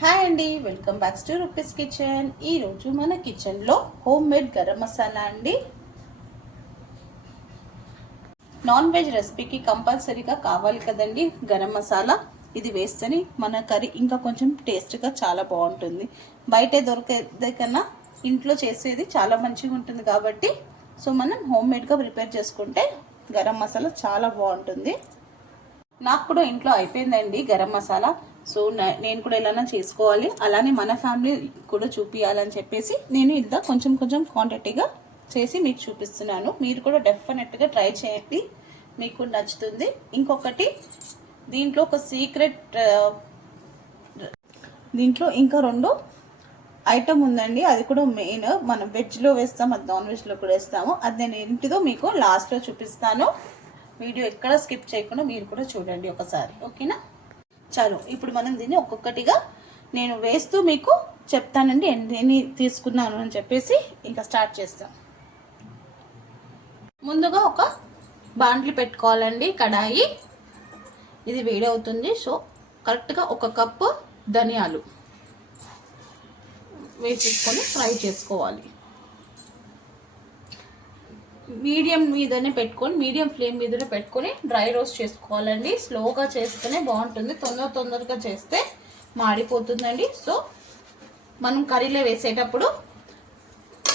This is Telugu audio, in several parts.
హాయ్ అండి, welcome back to rupees kitchen. ఈరోజు మన కిచెన్లో హోమ్ మేడ్ గరం మసాలా అండి. నాన్ వెజ్ రెసిపీకి కంపల్సరీగా కావాలి కదండి గరం మసాలా. ఇది వేస్తేనే మన కర్రీ ఇంకా కొంచెం టేస్ట్గా చాలా బాగుంటుంది. బయట దొరికేది కన్నా ఇంట్లో చేసేది చాలా మంచిగా ఉంటుంది కాబట్టి మనం హోమ్ మేడ్గా ప్రిపేర్ చేసుకుంటే గరం మసాలా చాలా బాగుంటుంది. నాకు కూడా ఇంట్లో అయిపోయిందండి గరం మసాలా. నేను కూడా ఎలా చేసుకోవాలి, అలానే మన ఫ్యామిలీ కూడా చూపించాలని చెప్పేసి నేను ఇలా కొంచెం కొంచెం క్వాంటిటీగా చేసి మీకు చూపిస్తున్నాను. మీరు కూడా డెఫినెట్గా ట్రై చేయండి, మీకు నచ్చుతుంది. ఇంకొకటి దీంట్లో ఒక సీక్రెట్, దీంట్లో ఇంకా 2 ఐటమ్ ఉందండి. అది కూడా మెయిన్. మనం వెజ్లో వేస్తాం, అది నాన్ వెజ్లో కూడా వేస్తాము. అది నేను ఏంటిదో మీకు లాస్ట్లో చూపిస్తాను. వీడియో ఎక్కడ స్కిప్ చేయకుండా మీరు కూడా చూడండి ఒకసారి, ఓకేనా? చాలు, ఇప్పుడు మనం దీన్ని ఒక్కొక్కటిగా నేను వేస్తూ మీకు చెప్తానండి ఎన్ని తీసుకున్నాను అని చెప్పేసి. ఇంకా స్టార్ట్ చేస్తాం. ముందుగా ఒక బాండ్లీ పెట్టుకోవాలండి, కడాయి. ఇది వేడి అవుతుంది. కరెక్ట్గా 1 కప్పు ధనియాలు వేసేసుకొని ఫ్రై చేసుకోవాలి. మీడియం ఫ్లేమ్ మీదనే పెట్టుకొని డ్రై రోస్ట్ చేసుకోవాలండి. స్లోగా చేస్తేనే బాగుంటుంది, తొందరగా చేస్తే మాడిపోతుందండి. మనం కర్రీలో వేసేటప్పుడు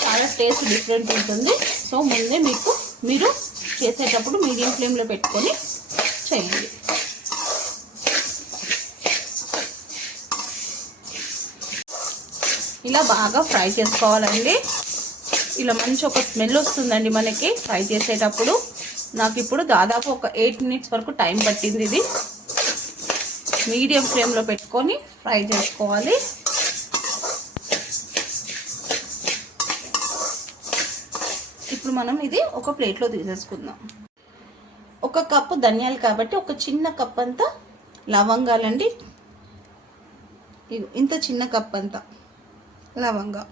చాలా టేస్ట్ డిఫరెంట్ ఉంటుంది. ముందే మీరు చేసేటప్పుడు మీడియం ఫ్లేమ్లో పెట్టుకొని చేయండి. ఇలా బాగా ఫ్రై చేసుకోవాలండి. ఇలా మంచి ఒక స్మెల్ వస్తుందండి మనకి ఫ్రై చేసేటప్పుడు. నాకు ఇప్పుడు దాదాపు ఒక 8 మినిట్స్ వరకు టైం పట్టింది. ఇది మీడియం ఫ్లేమ్లో పెట్టుకొని ఫ్రై చేసుకోవాలి. ఇప్పుడు మనం ఇది ఒక ప్లేట్లో తీసేసుకుందాం. 1 కప్పు ధనియాలు కాబట్టి ఒక చిన్న కప్ అంతా లవంగాలండి. ఇంత చిన్న కప్ అంతా లవంగా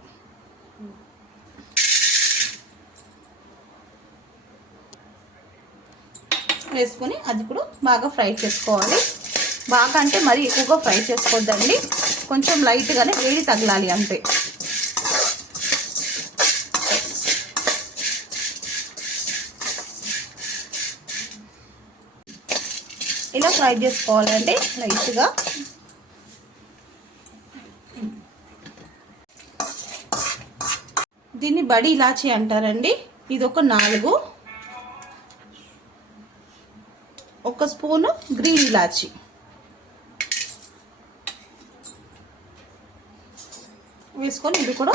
వేసుకొని అది కూడా బాగా ఫ్రై చేసుకోవాలి. బాగా అంటే మరీ ఎక్కువగా ఫ్రై చేసుకోవద్దండి, కొంచెం లైట్గానే వేడి తగలాలి అంతే. ఇలా ఫ్రై చేసుకోవాలండి లైట్గా. దీన్ని బడి ఇలాచి అంటారండి. ఇది ఒక 4, 1 స్పూను గ్రీన్ ఇలాచి వేసుకొని ఇది కూడా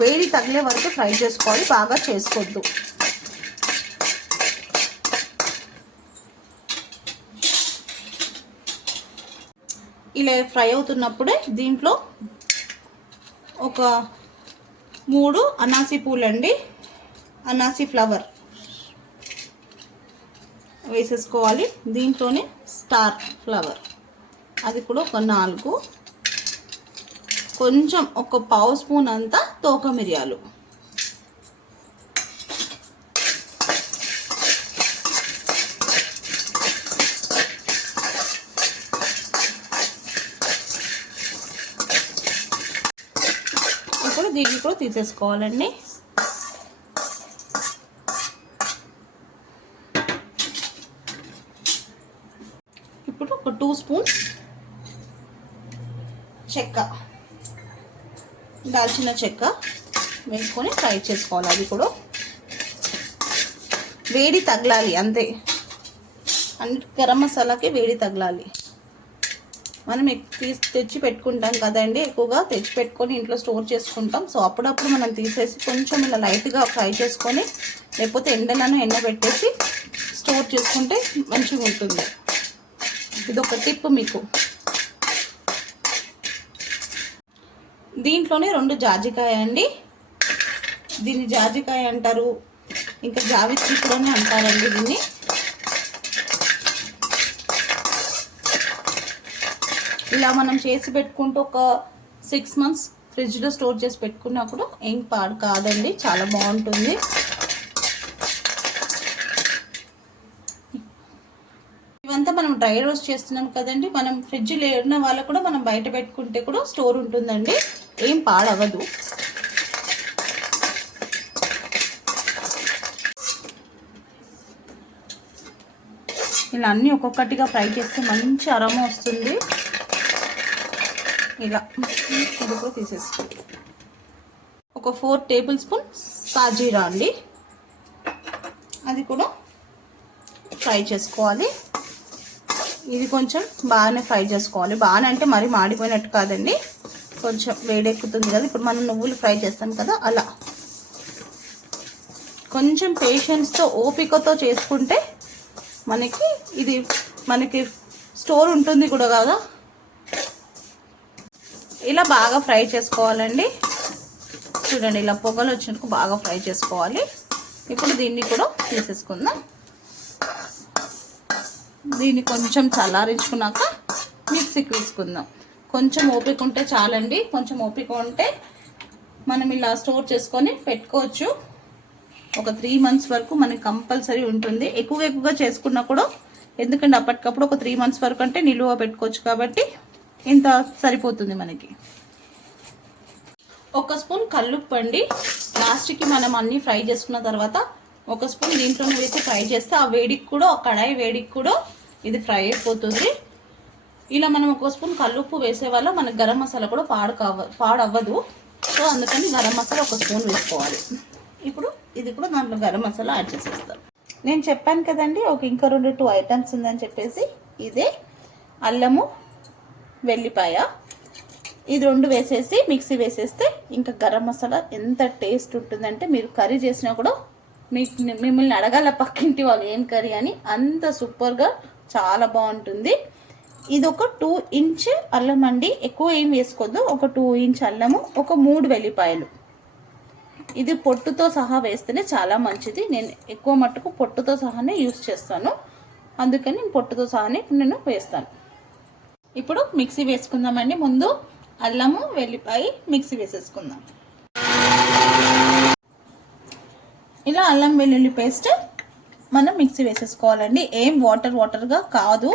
వేడి తగిలే వరకు ఫ్రై చేసుకోవాలి, బాగా చేసుకోవద్దు. ఇలా ఫ్రై అవుతున్నప్పుడే దీంట్లో ఒక 3 అనాసీ పూలండి, అనాసీ ఫ్లవర్ వేసేసుకోవాలి. దీంట్లోనే స్టార్ ఫ్లవర్ అది కూడా ఒక 4, కొంచెం ఒక 1/2 స్పూన్ అంతా తోక మిరియాలు, ఇప్పుడు దీన్ని కూడా తీసేసుకోవాలండి. ఇప్పుడు ఒక 2 స్పూన్స్ చెక్క, దాల్చిన చెక్క వేసుకొని ఫ్రై చేసుకోవాలి. అది కూడా వేడి తగలాలి అంతే. అన్నిటి గరం మసాలాకి వేడి తగలాలి. మనం తెచ్చి పెట్టుకుంటాం కదండి, ఎక్కువగా తెచ్చి పెట్టుకొని ఇంట్లో స్టోర్ చేసుకుంటాం. అప్పుడప్పుడు మనం తీసేసి కొంచెం ఇలా లైట్గా ఫ్రై చేసుకొని, లేకపోతే ఎండబెట్టేసి స్టోర్ చేసుకుంటే మంచిగా ఉంటుంది. ఇది ఒక టిప్ మీకు. దీంట్లోనే 2 జాజికాయ అండి. దీన్ని జాజికాయ అంటారు, ఇంకా జావిత్రి కూడా అంటారండి దీన్ని. ఇలా మనం చేసి పెట్టుకుంటూ ఒక 6 మంత్స్ ఫ్రిడ్జ్లో స్టోర్ చేసి పెట్టుకున్నా కూడా ఏం పాడు కాదండి, చాలా బాగుంటుంది. ఇవంతా మనం డ్రై రోస్ట్ చేస్తున్నాం కదండి, మనం ఫ్రిడ్జ్ లేని వాళ్ళకు కూడా మనం బయట పెట్టుకుంటే కూడా స్టోర్ ఉంటుందండి, ఏం పాడవదు. ఇలా అన్నీ ఒక్కొక్కటిగా ఫ్రై చేస్తే మంచి అరోమా వస్తుంది. ఇలా ఇది కూడా తీసేసుకోండి. ఒక 4 టేబుల్ స్పూన్ సాజీరా అండి, అది కూడా ఫ్రై చేసుకోవాలి. ఇది కొంచెం బాగానే ఫ్రై చేసుకోవాలి. బాగానే అంటే మరీ మాడిపోయినట్టు కాదండి, కొంచెం వేడెక్కుతుంది కదా ఇప్పుడు మనం నువ్వులు ఫ్రై చేస్తాం కదా, అలా కొంచెం పేషెన్స్తో ఓపికతో చేసుకుంటే మనకి స్టోర్ ఉంటుంది కూడా కదా. ఇలా బాగా ఫ్రై చేసుకోవాలండి. చూడండి ఇలా పొగలు వచ్చినట్టు బాగా ఫ్రై చేసుకోవాలి. ఇప్పుడు దీన్ని కూడా తీసేసుకుందాం. దీన్ని కొంచెం చల్లారించుకున్నాక మిక్సీకి వేసుకుందాం. కొంచెం ఓపిక ఉంటే చాలండి, కొంచెం ఓపిక ఉంటే మనం ఇలా స్టోర్ చేసుకొని పెట్టుకోవచ్చు. ఒక 3 మంత్స్ వరకు మనకి కంపల్సరీ ఉంటుంది. ఎక్కువగా చేసుకున్నా కూడా, ఎందుకంటే అప్పటికప్పుడు ఒక 3 మంత్స్ వరకు అంటే నిలువ పెట్టుకోవచ్చు కాబట్టి ఇంత సరిపోతుంది మనకి. 1 స్పూన్ కల్లుప్పు అండి. లాస్ట్కి మనం అన్నీ ఫ్రై చేసుకున్న తర్వాత 1 స్పూన్ దీంట్లోనే వేసి ఫ్రై చేస్తే ఆ వేడికి కూడా, ఆ కడాయి వేడికి కూడా ఇది ఫ్రై అయిపోతుంది. ఇలా మనం 1 స్పూన్ కల్లుప్పు వేసే వల్ల మనకు గరం మసాలా కూడా పాడవ్వదు. సో అందుకని గరం మసాలా 1 స్పూన్ వేసుకోవాలి. ఇప్పుడు ఇది కూడా దాంట్లో గరం మసాలా యాడ్ చేసేస్తాను. నేను చెప్పాను కదండి ఇంకో 2 ఐటమ్స్ ఉందని చెప్పేసి, ఇదే అల్లము వెల్లిపాయ, ఇది 2 వేసేసి మిక్సీ వేసేస్తే ఇంకా గరం మసాలా ఎంత టేస్ట్ ఉంటుందంటే, మీరు కర్రీ చేసినా కూడా మిమ్మల్ని అడగాల పక్కింటి వాళ్ళు ఏం కర్రీ అని, అంత సూపర్గా చాలా బాగుంటుంది. ఇది ఒక 2 ఇంచ్ అల్లం అండి, ఎక్కువ ఏం వేసుకోవద్దు. ఒక 2 ఇంచ్ అల్లము, ఒక 3 వెల్లిపాయలు. ఇది పొట్టుతో సహా వేస్తేనే చాలా మంచిది. నేను ఎక్కువ మట్టుకు పొట్టుతో సహానే యూస్ చేస్తాను, అందుకని నేను పొట్టుతో సహానే నేను వేస్తాను. ఇప్పుడు మిక్సీ వేసుకుందామండి. ముందు అల్లము వెల్లిపాయ మిక్సీ వేసేసుకుందాం. ఇలా అల్లం వెల్లుల్లి పేస్ట్ మనం మిక్సీ వేసేసుకోవాలండి. ఏం వాటర్గా కాదు,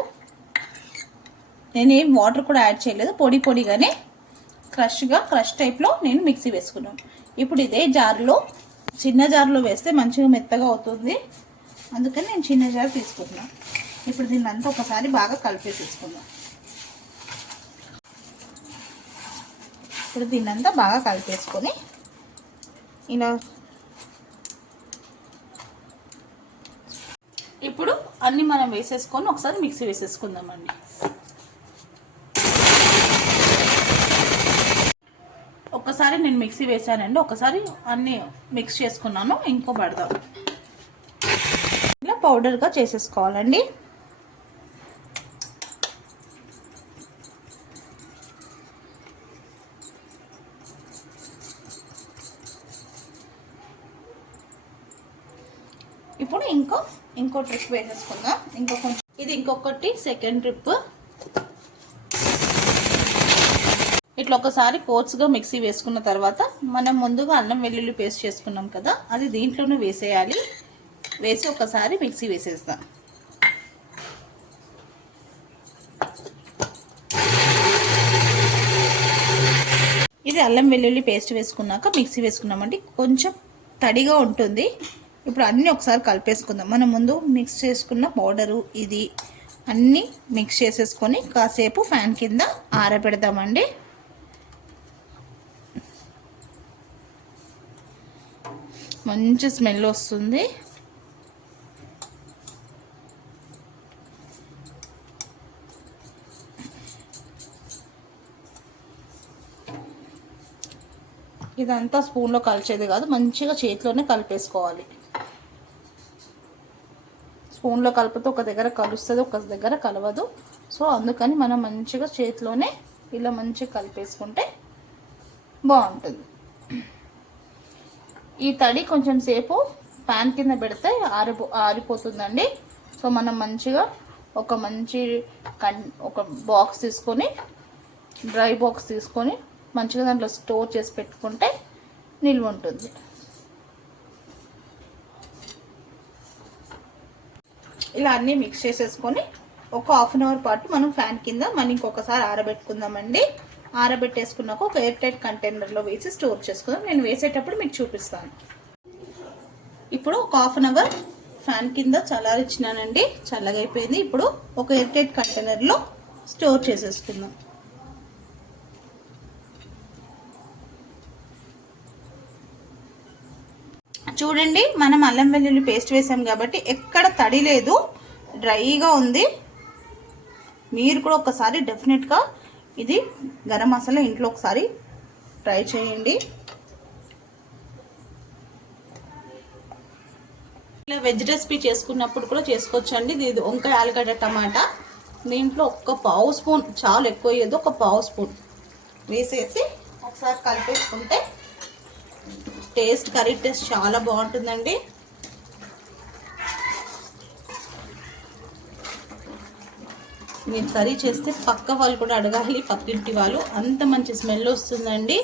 నేనేం వాటర్ కూడా యాడ్ చేయలేదు, పొడిగానే క్రష్ టైప్లో నేను మిక్సీ వేసుకున్నాను. ఇప్పుడు ఇదే జార్లో, చిన్న జార్లో వేస్తే మంచిగా మెత్తగా అవుతుంది, అందుకని నేను చిన్న జార్ తీసుకుంటున్నాను. ఇప్పుడు దీన్ని అంతా ఒకసారి బాగా కలిపేసేసుకుందాం. ఇప్పుడు దీన్నంతా బాగా కలిపేసుకొని ఇలా ఇప్పుడు అన్నీ మనం వేసేసుకొని ఒకసారి మిక్సీ వేసేసుకుందామండి. ఒకసారి నేను మిక్సీ వేసానండి, ఒకసారి అన్నీ మిక్స్ చేసుకున్నాను, ఇంకో పడదాం. ఇలా పౌడర్గా చేసేసుకోవాలండి. ఇప్పుడు ఇంకో ట్రిప్ వేసేసుకుందాం. ఇది ఇంకొకటి సెకండ్ ట్రిప్. ఇట్లా ఒకసారి కోర్స్గా మిక్సీ వేసుకున్న తర్వాత మనం ముందుగా అల్లం వెల్లుల్లి పేస్ట్ చేసుకున్నాం కదా, అది దీంట్లోనే వేసేయాలి. వేసి ఒకసారి మిక్సీ వేసేస్తాం. ఇది అల్లం వెల్లుల్లి పేస్ట్ వేసుకున్నాక మిక్సీ వేసుకున్నామంటే కొంచెం తడిగా ఉంటుంది. ఇప్పుడు అన్నీ ఒకసారి కలిపేసుకుందాం. మనం ముందు మిక్స్ చేసుకున్న పౌడరు ఇది అన్నీ మిక్స్ చేసేసుకొని కాసేపు ఫ్యాన్ కింద ఆరబెడదామండి. మంచి స్మెల్ వస్తుంది. ఇదంతా స్పూన్లో కలిసేది కాదు, మంచిగా చేతిలోనే కలిపేసుకోవాలి. స్పూన్లో కలిపితే ఒక దగ్గర కలుస్తుంది, ఒక దగ్గర కలవదు. సో అందుకని మనం మంచిగా చేతిలోనే ఇలా మంచిగా కలిపేసుకుంటే బాగుంటుంది. ఈ తడి కొంచెం సేపు ఫ్యాన్ కింద పెడితే ఆరిపోతుందండి. సో మనం మంచిగా ఒక బాక్స్ తీసుకొని, డ్రై బాక్స్ తీసుకొని మంచిగా దాంట్లో స్టోర్ చేసి పెట్టుకుంటే నిల్వ ఉంటుంది. ఇలా అన్నీ మిక్స్ చేసేసుకొని ఒక హాఫ్ అన్ అవర్ పాటు మనం ఫ్యాన్ కింద మనం ఇంకొకసారి ఆరబెట్టుకుందామండి. ఆరబెట్టేసుకున్నాక ఒక ఎయిర్ టైట్ కంటైనర్లో వేసి స్టోర్ చేసుకుందాం. నేను వేసేటప్పుడు మీకు చూపిస్తాను. ఇప్పుడు ఒక హాఫ్ అన్ అవర్ ఫ్యాన్ కింద చల్లారిచ్చినానండి. చల్లగా అయిపోయింది. ఇప్పుడు ఒక ఎయిర్ టైట్ కంటైనర్లో స్టోర్ చేసేసుకుందాం. చూడండి, మనం అల్లం వెల్లుల్లి పేస్ట్ వేసాం కాబట్టి ఎక్కడ తడి లేదు, డ్రైగా ఉంది. మీరు కూడా ఒకసారి డెఫినెట్గా ఇది గరం మసాలా ఇంట్లో ఒకసారి ట్రై చేయండి. ఇలా వెజ్ రెసిపీ చేసుకున్నప్పుడు కూడా చేసుకోవచ్చండి. ఇది వంకాయ ఆలుగడ్డ టమాటా. దీంట్లో ఒక పావు స్పూన్, చాలా ఎక్కువ వేయదు, ఒక పావు స్పూన్ వేసేసి ఒకసారి కలిపేసుకుంటే కర్రీ టేస్ట్ చాలా బాగుంటుందండి. మీరు కర్రీ చేస్తే పక్క వాళ్ళు కూడా అడగాలి, పక్కింటి వాళ్ళు. అంత మంచి స్మెల్ వస్తుందండి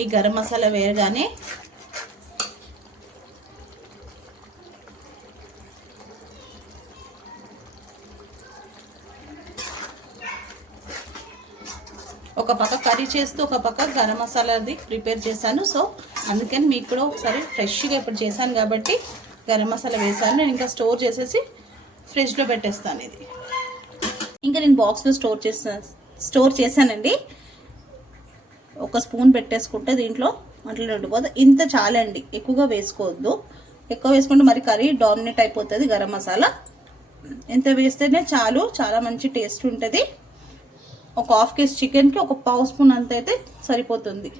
ఈ గరం మసాలా వేయగానే. ఒక పక్క కర్రీ చేస్తూ ఒక పక్క గరం మసాలాది ప్రిపేర్ చేశాను. సో అందుకని మీకు కూడా ఒకసారి ఫ్రెష్గా ఇప్పుడు చేశాను కాబట్టి గరం మసాలా వేసాను. నేను ఇంకా స్టోర్ చేసేసి ఫ్రిడ్జ్లో పెట్టేస్తాను. ఇది ఇంకా నేను బాక్స్లో స్టోర్ చేశానండి. ఒక స్పూన్ పెట్టేసుకుంటే దీంట్లో అట్లా ఉండిపోతుంది. ఇంత చాలండి, ఎక్కువగా వేసుకోవద్దు. ఎక్కువ వేసుకుంటే మరి కర్రీ డామినేట్ అయిపోతుంది గరం మసాలా. ఇంత వేస్తేనే చాలు, చాలా మంచి టేస్ట్ ఉంటుంది. ఒక హాఫ్ కేజీ చికెన్కి ఒక పావు స్పూన్ అంత అయితే సరిపోతుంది.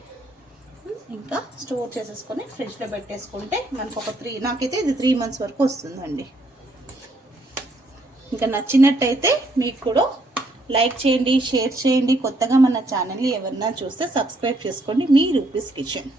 ఇంకా స్టోర్ చేసేసుకొని ఫ్రిడ్జ్లో పెట్టేసుకుంటే మనకు నాకైతే ఇది 3 months వరకు వస్తుందండి. ఇంకా నచ్చినట్టయితే మీకు కూడా లైక్ చేయండి, షేర్ చేయండి. కొత్తగా మన ఛానల్ని ఎవరన్నా చూస్తే సబ్స్క్రైబ్ చేసుకోండి. మీ రూపీస్ కిచెన్.